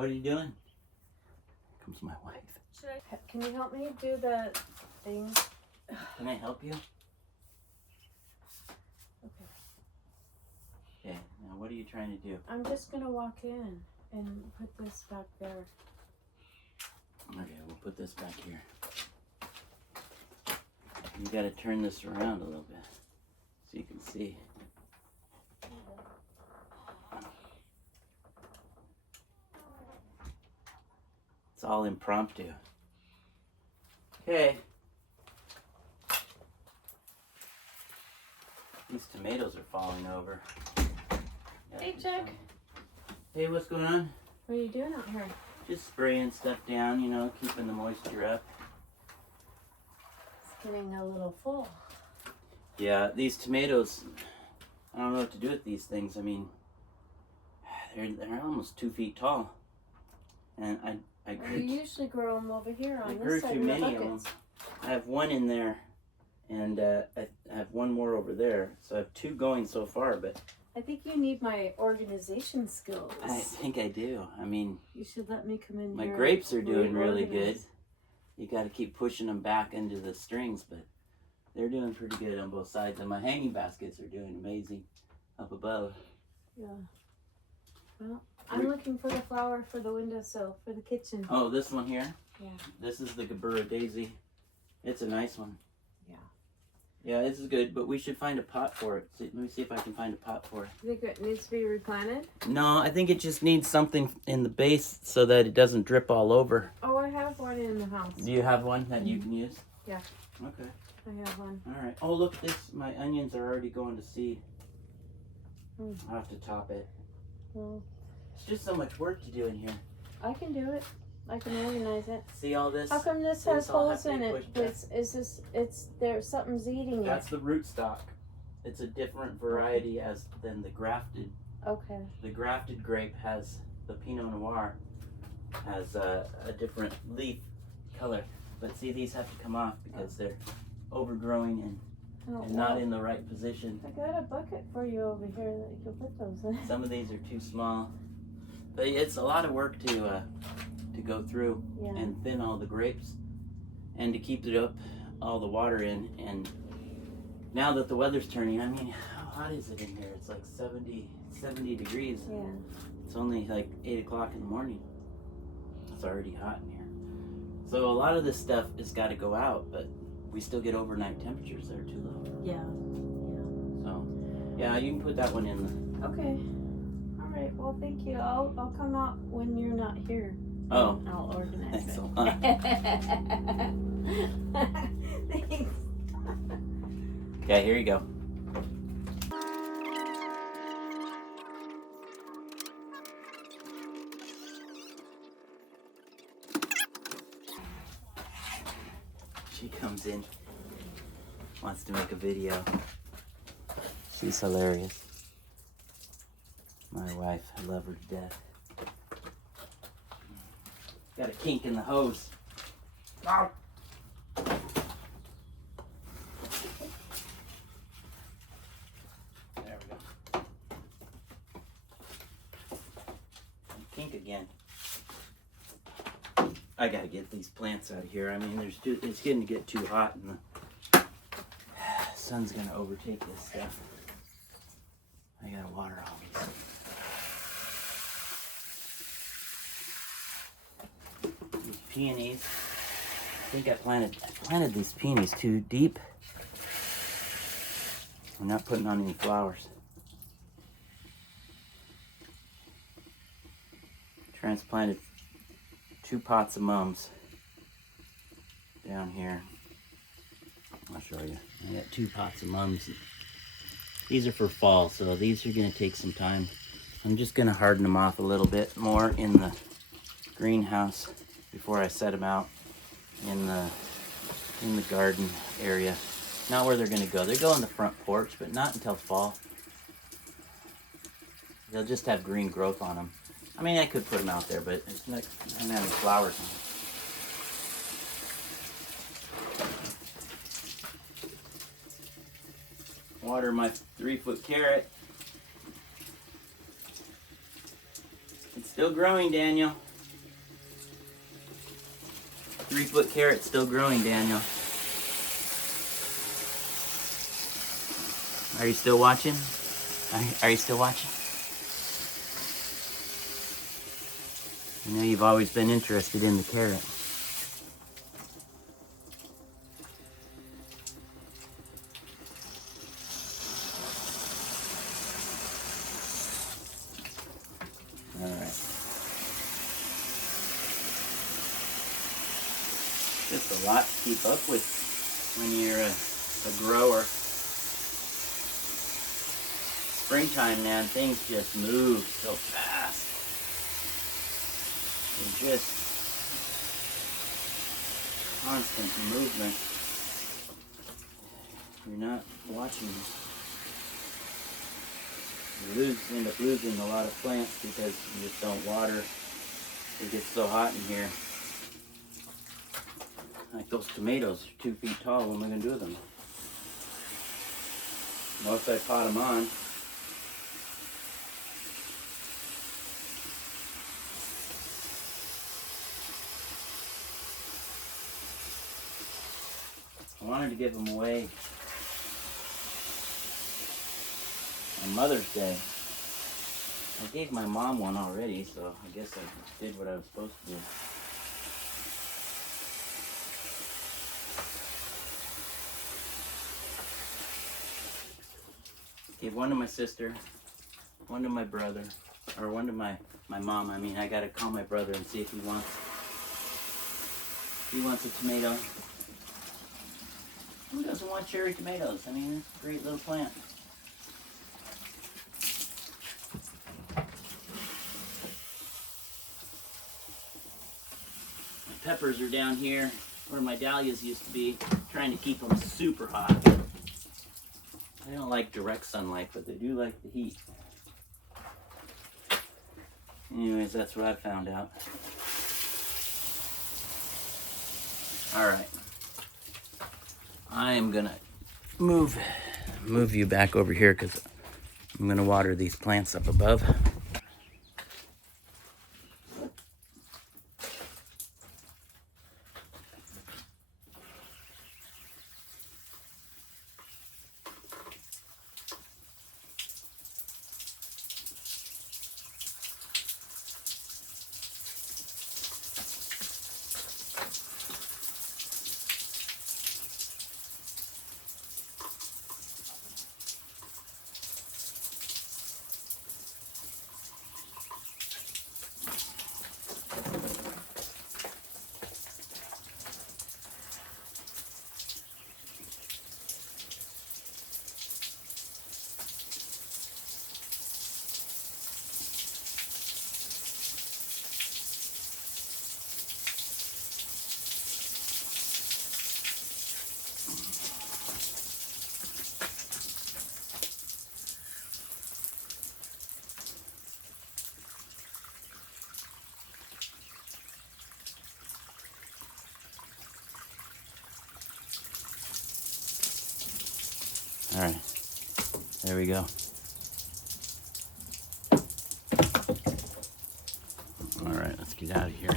What are you doing? Here comes my wife. Can you help me do the thing? Can I help you? Okay. Okay, now what are you trying to do? I'm just gonna walk in and put this back there. Okay, we'll put this back here. You gotta turn this around a little bit so you can see. It's all impromptu. Okay. These tomatoes are falling over. Hey, Jack. Hey, what's going on? What are you doing out here? Just spraying stuff down, you know, keeping the moisture up. It's getting a little full. Yeah, these tomatoes, I don't know what to do with these things. I mean, they're almost 2 feet tall. And I grew, You usually grow them over here I on grew this side too of the many of them. buckets. I have one in there, and I have one more over there. So I have 2 going so far, but I think you need my organization skills. I think I do. I mean, You should let me come in my here. grapes are doing really good. reorganize. You got to keep pushing them back into the strings, but they're doing pretty good on both sides. And my hanging baskets are doing amazing up above. Yeah. Well, I'm looking for the flower for the windowsill for the kitchen. Oh, this one here? Yeah. This is the Gabura Daisy. It's a nice one. Yeah. Yeah, this is good, but we should find a pot for it. Let me see if I can find a pot for it. You think it needs to be replanted? No, I think it just needs something in the base so that it doesn't drip all over. Oh, I have one in the house. Do you have one that you can use? Yeah. Okay. I have one. All right. Oh, look, my onions are already going to seed. Hmm. I'll have to top it. Well, It's just so much work to do in here. I can do it. I can organize it. See all this? How come this These has all have holes to be in it? pushed back. It's there. Something's eating That's the rootstock. It's a different variety than the grafted. Okay. The grafted grape has, the Pinot Noir has a different leaf color. But see, these have to come off because they're overgrowing and Oh, not well, in the right position. I got a bucket for you over here that you can put those in. Some of these are too small. But it's a lot of work to go through Yeah. and thin all the grapes and to keep it up, all the water in. And now that the weather's turning, I mean, how hot is it in here? It's like 70 degrees. Yeah. It's only like 8 o'clock in the morning. It's already hot in here. So a lot of this stuff has got to go out, but we still get overnight temperatures that are too low. Yeah. So, yeah, you can put that one in. Okay. All right. Well, thank you. I'll come out when you're not here. Oh, I'll organize thanks it. a lot. Thanks. Okay, here you go. She comes in, wants to make a video. She's hilarious. My wife, I love her to death. Got a kink in the hose. Ah. There we go. Kink again. I gotta get these plants out of here. I mean, it's getting to get too hot and the sun's gonna overtake this stuff. I gotta water all these. These peonies. I think I planted these peonies too deep. I'm not putting on any flowers. Transplanted 2 pots of mums down here. I'll show you. I got 2 pots of mums. These are for fall, so these are gonna take some time. I'm just gonna harden them off a little bit more in the greenhouse before I set them out in the garden area. Not where they're gonna go. They go on the front porch, but not until fall. They'll just have green growth on them. I mean, I could put them out there, but it's not gonna have any flowers on them. Water my 3-foot carrot. It's still growing, Daniel. 3-foot carrot still growing, Daniel. Are you still watching? Are you still watching? I know you've always been interested in the carrot. Alright. Just a lot to keep up with when you're a grower. Springtime, man, things just move so fast. They're just constant movement. If you're not watching, you end up losing a lot of plants because you just don't water. It gets so hot in here. Like those tomatoes are 2 feet tall. What am I going to do with them? Once I pot them on, I wanted to give them away on Mother's Day. I gave my mom one already, so I guess I did what I was supposed to do. Gave one to my sister, one to my brother, or one to my mom. I mean, I gotta call my brother and see if he wants a tomato. Who doesn't want cherry tomatoes? I mean, it's a great little plant. My peppers are down here where my dahlias used to be, trying to keep them super hot. They don't like direct sunlight, but they do like the heat. Anyways, that's what I found out. Alright. I am gonna move you back over here because I'm gonna water these plants up above. All right, there we go. All right, let's get out of here.